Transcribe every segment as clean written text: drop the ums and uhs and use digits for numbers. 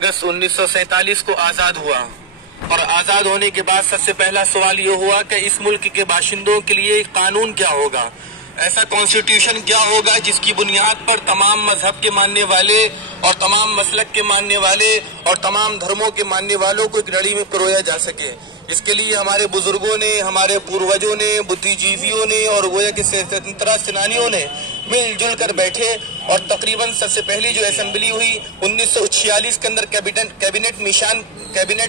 अगस्त 1947 को आज़ाद हुआ और आज़ाद होने के बाद सबसे पहला सवाल ये हुआ कि इस मुल्क के बाशिंदों के लिए कानून क्या होगा, ऐसा कॉन्स्टिट्यूशन क्या होगा जिसकी बुनियाद पर तमाम मजहब के मानने वाले और तमाम मसलक के मानने वाले और तमाम धर्मों के मानने वालों को एक लड़ी में पिरोया जा सके। इसके लिए हमारे बुजुर्गों ने, हमारे पूर्वजों ने, बुद्धिजीवियों ने और गोया के स्वतंत्रता सेनानियों ने मिलजुल कर बैठे और तकरीबन सबसे पहली जो असेंबली हुई 1946 के अंदर कैबिनेट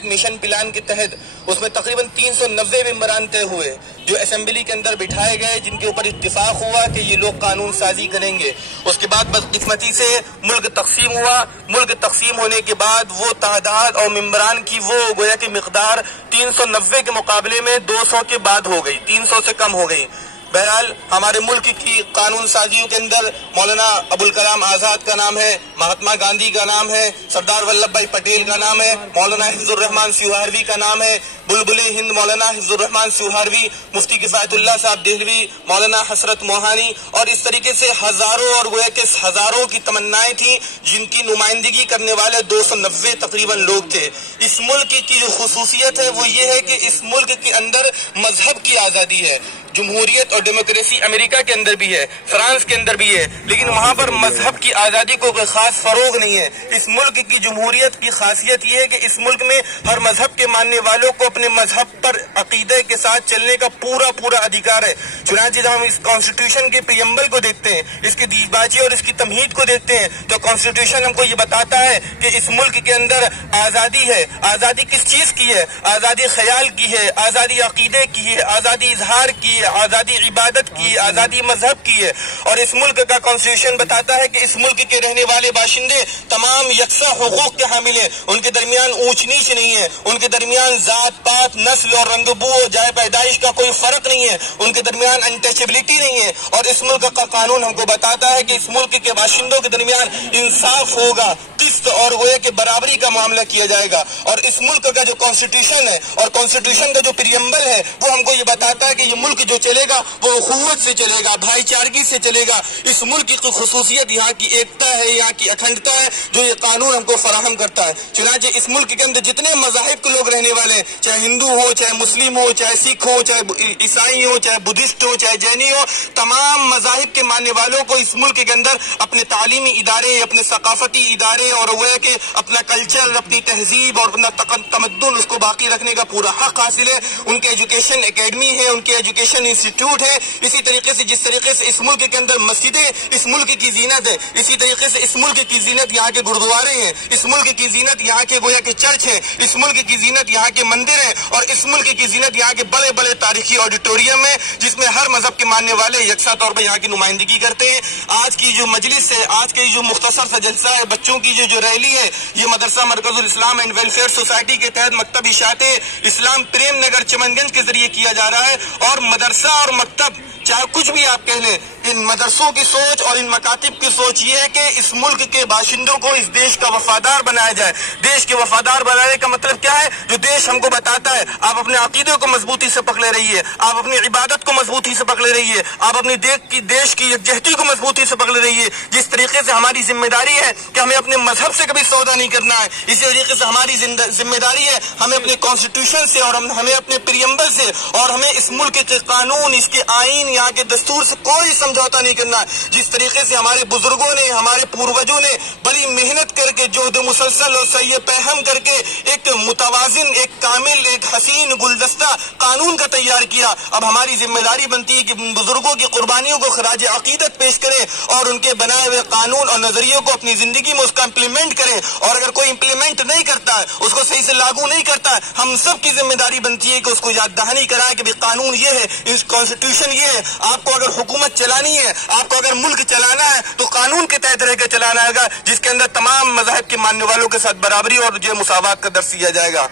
मिशन प्लान के तहत उसमें तकरीबन 390 मेंबरान तय हुए जो असेंबली के अंदर बिठाए गए, जिनके ऊपर इत्तिफाक हुआ कि ये लोग कानून साजी करेंगे। उसके बाद बदकिस्मती से मुल्क तकसीम हुआ। मुल्क तकसीम होने के बाद वो तादाद और मेंबरान की वो गोया की मिकदार 390 के मुकाबले में 200 के बाद हो गई, 300 से कम हो गई। बहरहाल हमारे मुल्क की कानून साजियों के अंदर मौलाना अबुल कलाम आज़ाद का नाम है, महात्मा गांधी का नाम है, सरदार वल्लभ भाई पटेल का नाम है, मौलाना हिफ्जुर रहमान सिहारवी का नाम है, बुलबुल हिंद मौलाना हिफ्जुर रहमान सिहारवी, मुफ्ती किफायतुल्लाह साहब देहलवी, मौलाना हसरत मोहानी और इस तरीके से हजारों और गोया के हजारों की तमन्नाएं थी जिनकी नुमाइंदगी करने वाले 290 तकरीबन लोग थे। इस मुल्क की जो खुसूसियत है वो ये है कि इस मुल्क के अंदर मजहब की आज़ादी है। जमहूरियत और डेमोक्रेसी अमेरिका के अंदर भी है, फ्रांस के अंदर भी है, लेकिन वहाँ पर मजहब की आज़ादी को कोई खास फरोग नहीं है। इस मुल्क की जमहूरियत की खासियत ये है कि इस मुल्क में हर मजहब के मानने वालों को अपने मजहब पर अकीदे के साथ चलने का पूरा अधिकार है। चुनांचे जब हम इस कॉन्स्टिट्यूशन के प्रियम्बल को देखते हैं, इसकी दीबाची और इसकी तमहीद को देखते हैं, तो कॉन्स्टिट्यूशन हमको ये बताता है कि इस मुल्क के अंदर आज़ादी है। आज़ादी किस चीज़ की है? आज़ादी ख्याल की है, आज़ादी अकीदे की है, आज़ादी इजहार की है, आज़ादी इबादत की, आज़ादी मजहब की है। और इस मुल्क का कॉन्स्टिट्यूशन बताता है कि इस मुल्क के रहने वाले बाशिंदे तमाम यकसा हुकूक के हामिल हैं। उनके दरमियान ऊंच नीच नहीं है, उनके दरमियान जात पात नस्ल और रंगबू जाए पैदाइश का कोई फर्क नहीं है, उनके दरमियान अनटचेबिलिटी नहीं है। और इस मुल्क का कानून हमको बताता है कि इस मुल्क के बाशिंदों के दरमियान इंसाफ होगा, किस्त और गोया के बराबरी का मामला किया जाएगा। और इस मुल्क का जो कॉन्स्टिट्यूशन है और कॉन्स्टिट्यूशन का जो प्रियम्बल है वो हमको ये बताता है कि ये मुल्क जो चलेगा वो अखुवत से चलेगा, भाईचारगी से चलेगा। इस मुल्क की खुसूसियत यहाँ की एकता है, यहाँ की अखंडता है जो ये कानून हमको फराहम करता है। चुनांचे इस मुल्क के अंदर जितने मज़ाहिब के लोग रहने वाले हैं, चाहे हिंदू हो, चाहे मुस्लिम हो, चाहे सिख हो, चाहे ईसाई हो, चाहे बुद्धिस्ट हो, चाहे जैनी हो, तमाम मज़ाहिब के मानने वालों को इस मुल्क के अंदर अपने तालीमी इदारे, अपने सकाफती इदारे और वो है कि अपना कल्चर, अपनी तहजीब और अपना तमद्दुन उसको बाकी रखने का पूरा हक हासिल है। उनके एजुकेशन एकेडमी है, उनके एजुकेशन इंस्टीट्यूट है। इसी तरीके से जिस तरीके से इस मुल्क के अंदर मस्जिदें इस मुल्क की जीनत है, इसी तरीके से इस मुल्क की जीनत यहाँ के गुरुद्वारे हैं, इस मुल्क की जीनत यहाँ के गोया के चर्च है, इस मुल्क की जीनत यहाँ के मंदिर है और इस मुल्क की जीनत यहाँ के बड़े बड़े तारीखी ऑडिटोरियम है जिसमें हर मजहब के मानने वाले यकसा तौर पर यहाँ की नुमाइंदगी करते हैं। आज की जो मजलिस है, आज के जो मुख्तसर सा जलसा है, बच्चों की जो रैली है, ये मदरसा मरकजुल इस्लाम एंड वेलफेयर सोसाइटी के तहत मकतब इशाते इस्लाम प्रेम नगर चमनगंज के जरिए किया जा रहा है। और मदरसा और मकतब चाहे कुछ भी आप कह लें, इन मदरसों की सोच और इन मकातिब की सोच ये है कि इस मुल्क के बाशिंदों को इस देश का वफादार बनाया जाए। देश के वफादार बनाने का मतलब क्या है? जो देश हमको बताता है आप अपने अकीदे को मजबूती से पकड़े रहिए, आप अपनी इबादत को मजबूती से पकड़े रहिए, आप अपनी देश की यकजहती को मजबूती से पकड़े रहिए। जिस तरीके से हमारी जिम्मेदारी है कि हमें अपने मजहब से कभी सौदा नहीं करना है, इसी तरीके से हमारी जिम्मेदारी है हमें अपने कॉन्स्टिट्यूशन से और हमें अपने प्रियम्बल से और हमें इस मुल्क के कानून, इसके आईन, यहाँ के दस्तूर से कोई समझौता नहीं करना है। जिस तरीके से हमारे बुजुर्गों ने, हमारे पूर्वजों ने बड़ी मेहनत करके जोहद मुसलसल और सही पहम करके एक मुतवाजिन, एक कामिल, एक हसीन गुलदस्ता कानून का तैयार किया, अब हमारी जिम्मेदारी बनती है कि बुजुर्गों की कुर्बानियों को खराज अकीदत पेश करें और उनके बनाए हुए कानून और नजरियों को अपनी जिंदगी में उसका इम्प्लीमेंट करें। और अगर कोई इम्प्लीमेंट नहीं करता है, उसको सही से लागू नहीं करता है, हम सब की जिम्मेदारी बनती है कि उसको याद दहानी कराए कि कानून ये है, इस कॉन्स्टिट्यूशन ये है। आपको अगर हुकूमत चलानी है, आपको अगर मुल्क चलाना है तो कानून के तहत रह कर चलाना होगा, जिसके अंदर तमाम मज़ाहिब के मानने वालों के साथ बराबरी और जो मुसावात का दर्स दिया जाएगा।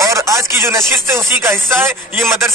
और आज की जो नशिस्त है उसी का हिस्सा है ये मदरसे